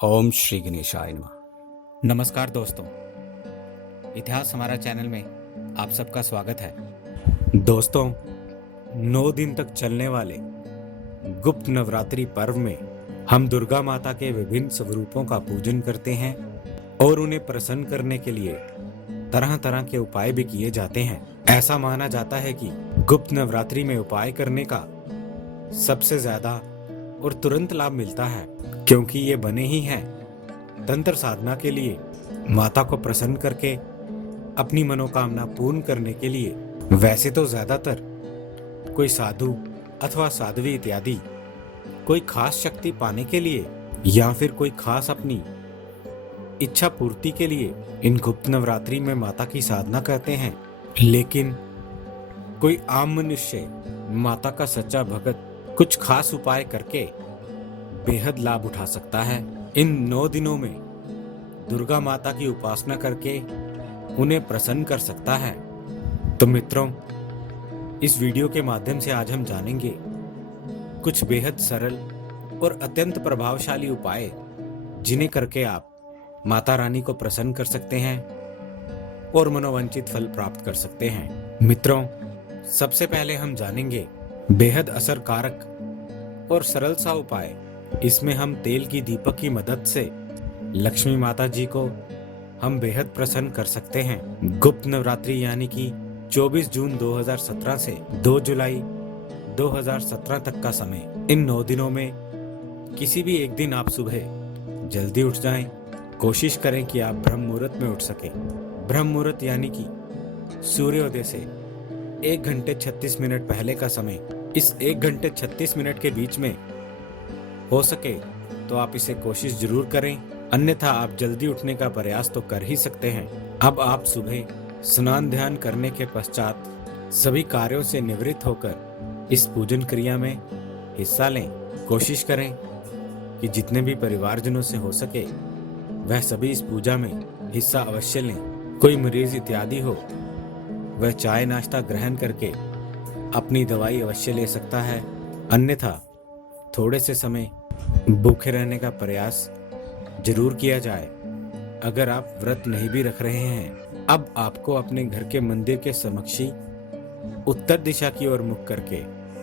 ओम श्री गणेशाय नमः। नमस्कार दोस्तों, इतिहास हमारा चैनल में आप सबका स्वागत है। दोस्तों, 9 दिन तक चलने वाले गुप्त नवरात्रि पर्व में हम दुर्गा माता के विभिन्न स्वरूपों का पूजन करते हैं और उन्हें प्रसन्न करने के लिए तरह तरह के उपाय भी किए जाते हैं। ऐसा माना जाता है कि गुप्त नवरात्रि में उपाय करने का सबसे ज्यादा और तुरंत लाभ मिलता है, क्योंकि ये बने ही हैं तंत्र साधना के लिए, माता को प्रसन्न करके अपनी मनोकामना पूर्ण करने के लिए। वैसे तो ज्यादातर कोई साधु अथवा साध्वी इत्यादि कोई खास शक्ति पाने के लिए या फिर कोई खास अपनी इच्छा पूर्ति के लिए इन गुप्त नवरात्रि में माता की साधना करते हैं, लेकिन कोई आम मनुष्य माता का सच्चा भगत कुछ खास उपाय करके बेहद लाभ उठा सकता है। इन 9 दिनों में दुर्गा माता की उपासना करके उन्हें प्रसन्न कर सकता है। तो मित्रों, इस वीडियो के माध्यम से आज हम जानेंगे कुछ बेहद सरल और अत्यंत प्रभावशाली उपाय, जिन्हें करके आप माता रानी को प्रसन्न कर सकते हैं और मनोवांछित फल प्राप्त कर सकते हैं। मित्रों, सबसे पहले हम जानेंगे बेहद असरकारक और सरल सा उपाय। इसमें हम तेल की दीपक की मदद से लक्ष्मी माता जी को हम बेहद प्रसन्न कर सकते हैं। गुप्त नवरात्रि यानी कि 24 जून 2017 से 2 जुलाई 2017 तक का समय। इन 9 दिनों में किसी भी एक दिन आप सुबह जल्दी उठ जाएं। कोशिश करें कि आप ब्रह्म मुहूर्त में उठ सकें। ब्रह्म मुहूर्त यानी कि सूर्योदय से 1 घंटे 36 मिनट पहले का समय। इस 1 घंटे 36 मिनट के बीच में हो सके तो आप इसे कोशिश जरूर करें, अन्यथा आप जल्दी उठने का प्रयास तो कर ही सकते हैं। अब आप सुबह स्नान ध्यान करने के पश्चात सभी कार्यों से निवृत्त होकर इस पूजन क्रिया में हिस्सा लें। कोशिश करें कि जितने भी परिवारजनों से हो सके वह सभी इस पूजा में हिस्सा अवश्य लें। कोई मरीज इत्यादि हो वह चाय नाश्ता ग्रहण करके अपनी दवाई अवश्य ले सकता है, अन्यथा थोड़े से समय भूखे रहने का प्रयास जरूर किया जाए। अगर आप व्रत नहीं भी रख रहे हैं, अब आपको अपने घर के मंदिर के समक्ष ही उत्तर दिशा की ओर मुख करके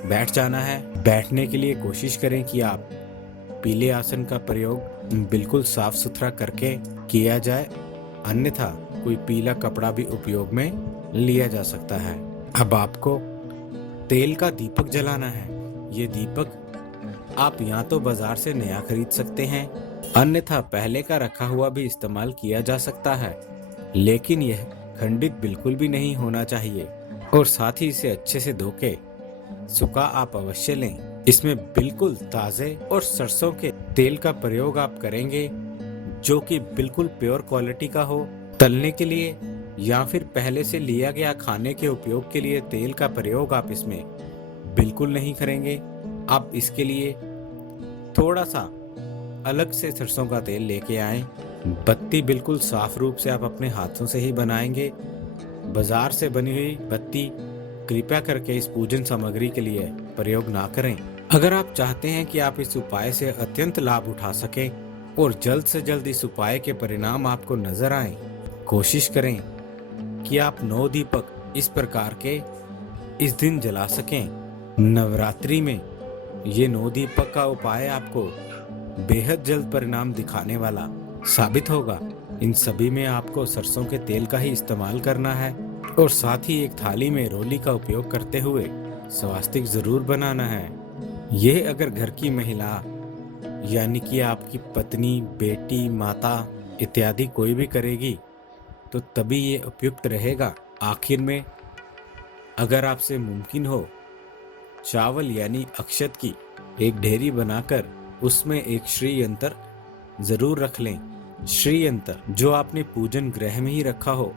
बैठ जाना है। बैठने के लिए कोशिश करें कि आप पीले आसन का प्रयोग बिल्कुल साफ सुथरा करके किया जाए, अन्यथा कोई पीला कपड़ा भी उपयोग में लिया जा सकता है। अब आपको तेल का दीपक जलाना है। ये दीपक आप या तो बाजार से नया खरीद सकते हैं, अन्यथा पहले का रखा हुआ भी इस्तेमाल किया जा सकता है, लेकिन यह खंडित बिल्कुल भी नहीं होना चाहिए और साथ ही इसे अच्छे से धो के सुखा आप अवश्य लें। इसमें बिल्कुल ताजे और सरसों के तेल का प्रयोग आप करेंगे, जो कि बिल्कुल प्योर क्वालिटी का हो। तलने के लिए या फिर पहले से लिया गया खाने के उपयोग के लिए तेल का प्रयोग आप इसमें बिल्कुल नहीं करेंगे। आप इसके लिए थोड़ा सा अलग से सरसों का तेल लेके आएं। बत्ती बिल्कुल साफ रूप से आप अपने हाथों से ही बनाएंगे। बाजार से बनी हुई बत्ती कृपया करके इस पूजन सामग्री के लिए प्रयोग ना करें। अगर आप चाहते हैं कि आप इस उपाय से अत्यंत लाभ उठा सकें और जल्द से जल्द इस उपाय के परिणाम आपको नजर आए, कोशिश करें कि आप 9 दीपक इस प्रकार के इस दिन जला सकें। नवरात्रि में ये 9 दीपक का उपाय आपको बेहद जल्द परिणाम दिखाने वाला साबित होगा। इन सभी में आपको सरसों के तेल का ही इस्तेमाल करना है और साथ ही एक थाली में रोली का उपयोग करते हुए स्वास्तिक जरूर बनाना है। यह अगर घर की महिला यानी कि आपकी पत्नी, बेटी, माता इत्यादि कोई भी करेगी तो तभी ये उपयुक्त रहेगा। आखिर में अगर आपसे मुमकिन हो, चावल यानी अक्षत की एक ढेरी बनाकर उसमें एक श्री यंत्र जरूर रख लें। श्री यंत्र जो आपने पूजन गृह में ही रखा हो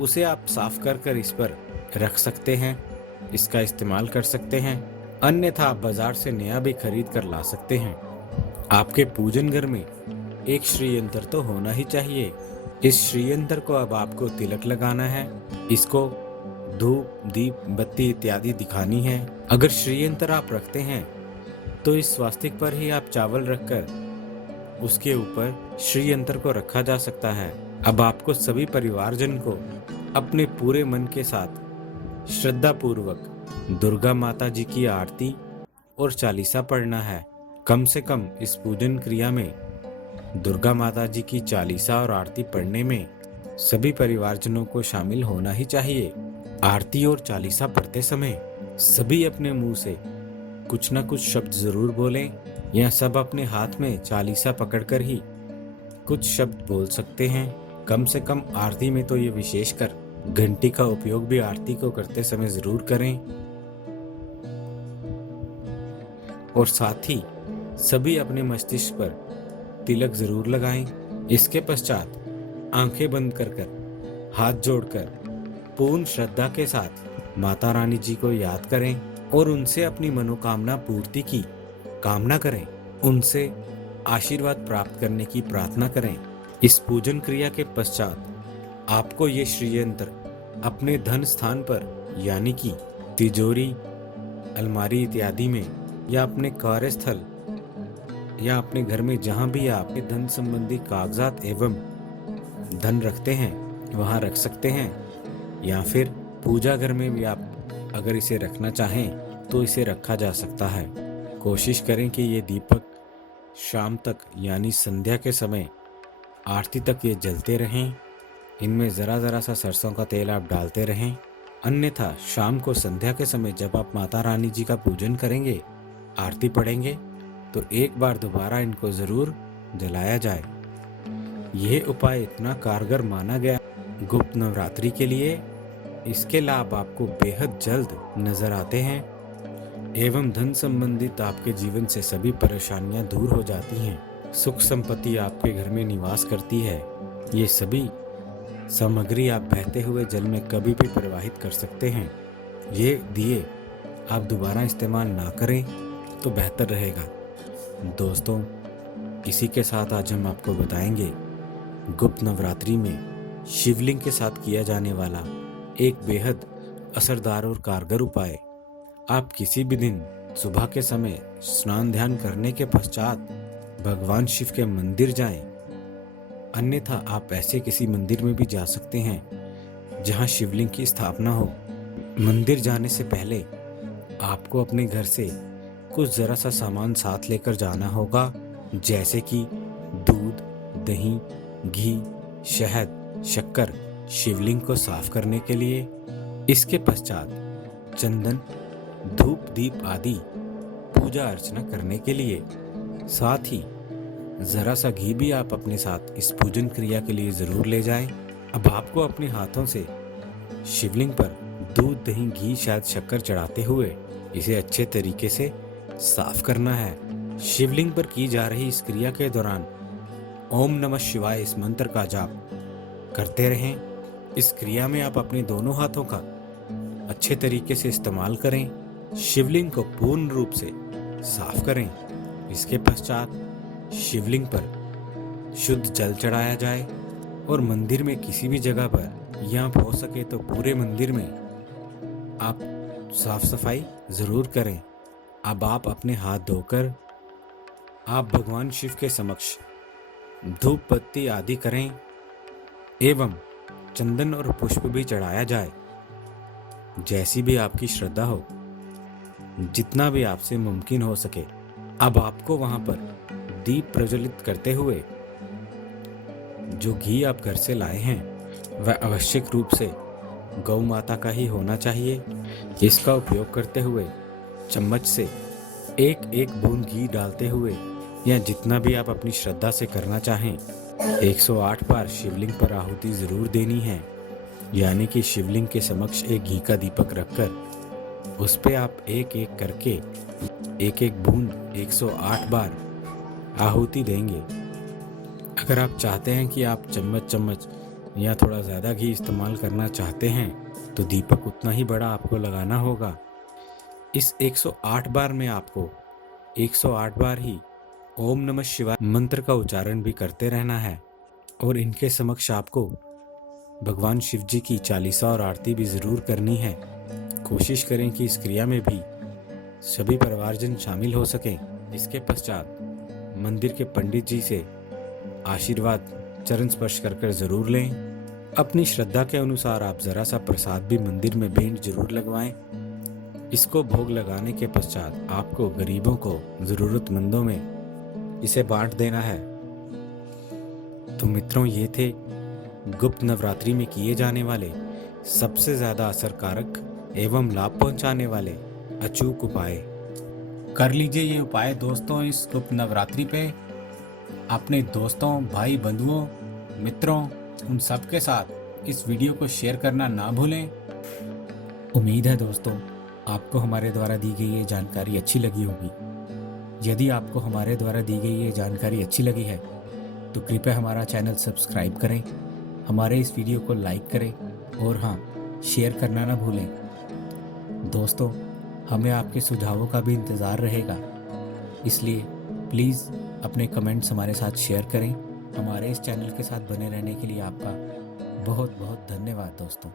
उसे आप साफ कर इस पर रख सकते हैं, इसका इस्तेमाल कर सकते हैं, अन्यथा आप बाजार से नया भी खरीद कर ला सकते हैं। आपके पूजन घर में एक श्री यंत्र तो होना ही चाहिए। इस श्री यंत्र को अब आपको तिलक लगाना है, इसको धूप, दीप, बत्ती इत्यादि दिखानी है। अगर श्री यंत्र आप रखते हैं तो इस स्वास्तिक पर ही आप चावल रखकर उसके ऊपर श्री यंत्र को रखा जा सकता है। अब आपको सभी परिवारजन को अपने पूरे मन के साथ श्रद्धा पूर्वक दुर्गा माता जी की आरती और चालीसा पढ़ना है। कम से कम इस पूजन क्रिया में दुर्गा माता जी की चालीसा और आरती पढ़ने में सभी परिवारजनों को शामिल होना ही चाहिए। आरती और चालीसा पढ़ते समय सभी अपने मुंह से कुछ न कुछ शब्द जरूर बोलें, या सब अपने हाथ में चालीसा पकड़कर ही कुछ शब्द बोल सकते हैं। कम से कम आरती में तो ये विशेषकर घंटी का उपयोग भी आरती को करते समय जरूर करें। और साथ ही सभी अपने मस्तिष्क पर तिलक जरूर लगाएं। इसके पश्चात आंखें बंद कर हाथ जोड़कर पूर्ण श्रद्धा के साथ माता रानी जी को याद करें और उनसे अपनी मनोकामना पूर्ति की कामना करें, उनसे आशीर्वाद प्राप्त करने की प्रार्थना करें। इस पूजन क्रिया के पश्चात आपको ये श्री यंत्र अपने धन स्थान पर यानी कि तिजोरी, अलमारी इत्यादि में, या अपने कार्यस्थल या अपने घर में जहां भी आप धन संबंधी कागजात एवं धन रखते हैं वहां रख सकते हैं, या फिर पूजा घर में भी आप अगर इसे रखना चाहें तो इसे रखा जा सकता है। कोशिश करें कि ये दीपक शाम तक यानी संध्या के समय आरती तक ये जलते रहें। इनमें ज़रा ज़रा सा सरसों का तेल आप डालते रहें। अन्यथा शाम को संध्या के समय जब आप माता रानी जी का पूजन करेंगे, आरती पढ़ेंगे, तो एक बार दोबारा इनको ज़रूर जलाया जाए। यह उपाय इतना कारगर माना गया गुप्त नवरात्रि के लिए। इसके लाभ आपको बेहद जल्द नजर आते हैं एवं धन संबंधित आपके जीवन से सभी परेशानियां दूर हो जाती हैं। सुख संपत्ति आपके घर में निवास करती है। ये सभी सामग्री आप बहते हुए जल में कभी भी प्रवाहित कर सकते हैं। ये दिए आप दोबारा इस्तेमाल ना करें तो बेहतर रहेगा। दोस्तों, इसी के साथ आज हम आपको बताएंगे गुप्त नवरात्रि में शिवलिंग के साथ किया जाने वाला एक बेहद असरदार और कारगर उपाय। आप किसी भी दिन सुबह के समय स्नान ध्यान करने के पश्चात भगवान शिव के मंदिर जाएं। अन्यथा आप ऐसे किसी मंदिर में भी जा सकते हैं जहां शिवलिंग की स्थापना हो। मंदिर जाने से पहले आपको अपने घर से कुछ जरा सा सामान साथ लेकर जाना होगा, जैसे कि दूध, दही, घी, शहद, शक्कर, शिवलिंग को साफ करने के लिए। इसके पश्चात चंदन, धूप, दीप आदि पूजा अर्चना करने के लिए। साथ ही जरा सा घी भी आप अपने साथ इस पूजन क्रिया के लिए जरूर ले जाएं। अब आपको अपने हाथों से शिवलिंग पर दूध, दही, घी, शहद, शक्कर चढ़ाते हुए इसे अच्छे तरीके से साफ करना है। शिवलिंग पर की जा रही इस क्रिया के दौरान ओम नमः शिवाय इस मंत्र का जाप करते रहें। इस क्रिया में आप अपने दोनों हाथों का अच्छे तरीके से इस्तेमाल करें। शिवलिंग को पूर्ण रूप से साफ करें। इसके पश्चात शिवलिंग पर शुद्ध जल चढ़ाया जाए और मंदिर में किसी भी जगह पर, या हो सके तो पूरे मंदिर में आप साफ सफाई जरूर करें। अब आप अपने हाथ धोकर आप भगवान शिव के समक्ष धूप बत्ती आदि करें एवं चंदन और पुष्प भी चढ़ाया जाए। जैसी भी आपकी श्रद्धा हो, जितना भी आपसे मुमकिन हो सके। अब आपको वहां पर दीप प्रज्वलित करते हुए जो घी आप घर से लाए हैं वह आवश्यक रूप से गौ माता का ही होना चाहिए। इसका उपयोग करते हुए चम्मच से एक एक बूंद घी डालते हुए, या जितना भी आप अपनी श्रद्धा से करना चाहें, 108 बार शिवलिंग पर आहुति जरूर देनी है। यानी कि शिवलिंग के समक्ष एक घी का दीपक रखकर उस पे आप एक एक करके एक एक बूंद 108 बार आहुति देंगे। अगर आप चाहते हैं कि आप चम्मच या थोड़ा ज़्यादा घी इस्तेमाल करना चाहते हैं तो दीपक उतना ही बड़ा आपको लगाना होगा। इस 108 बार में आपको 108 बार ही ओम नमः शिवाय मंत्र का उच्चारण भी करते रहना है, और इनके समक्ष आपको भगवान शिव जी की चालीसा और आरती भी ज़रूर करनी है। कोशिश करें कि इस क्रिया में भी सभी परिवारजन शामिल हो सकें। इसके पश्चात मंदिर के पंडित जी से आशीर्वाद चरण स्पर्श कर कर जरूर लें। अपनी श्रद्धा के अनुसार आप जरा सा प्रसाद भी मंदिर में भेंट जरूर लगवाएं। इसको भोग लगाने के पश्चात आपको गरीबों को, जरूरतमंदों में इसे बांट देना है। तो मित्रों, ये थे गुप्त नवरात्रि में किए जाने वाले सबसे ज्यादा असरकारक एवं लाभ पहुंचाने वाले अचूक उपाय। कर लीजिए ये उपाय दोस्तों इस गुप्त नवरात्रि पे। अपने दोस्तों, भाई बंधुओं, मित्रों, उन सब के साथ इस वीडियो को शेयर करना ना भूलें। उम्मीद है दोस्तों आपको हमारे द्वारा दी गई ये जानकारी अच्छी लगी होगी। यदि आपको हमारे द्वारा दी गई ये जानकारी अच्छी लगी है तो कृपया हमारा चैनल सब्सक्राइब करें, हमारे इस वीडियो को लाइक करें और हाँ, शेयर करना ना भूलें। दोस्तों, हमें आपके सुझावों का भी इंतज़ार रहेगा, इसलिए प्लीज़ अपने कमेंट्स हमारे साथ शेयर करें। हमारे इस चैनल के साथ बने रहने के लिए आपका बहुत बहुत धन्यवाद दोस्तों।